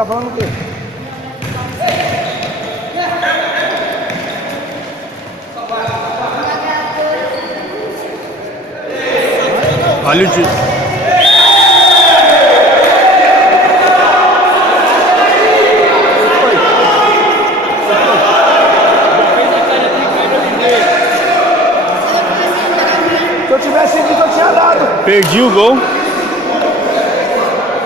tá falando o quê? Olha o de... Se eu tivesse dito, eu tinha dado. Perdi o gol.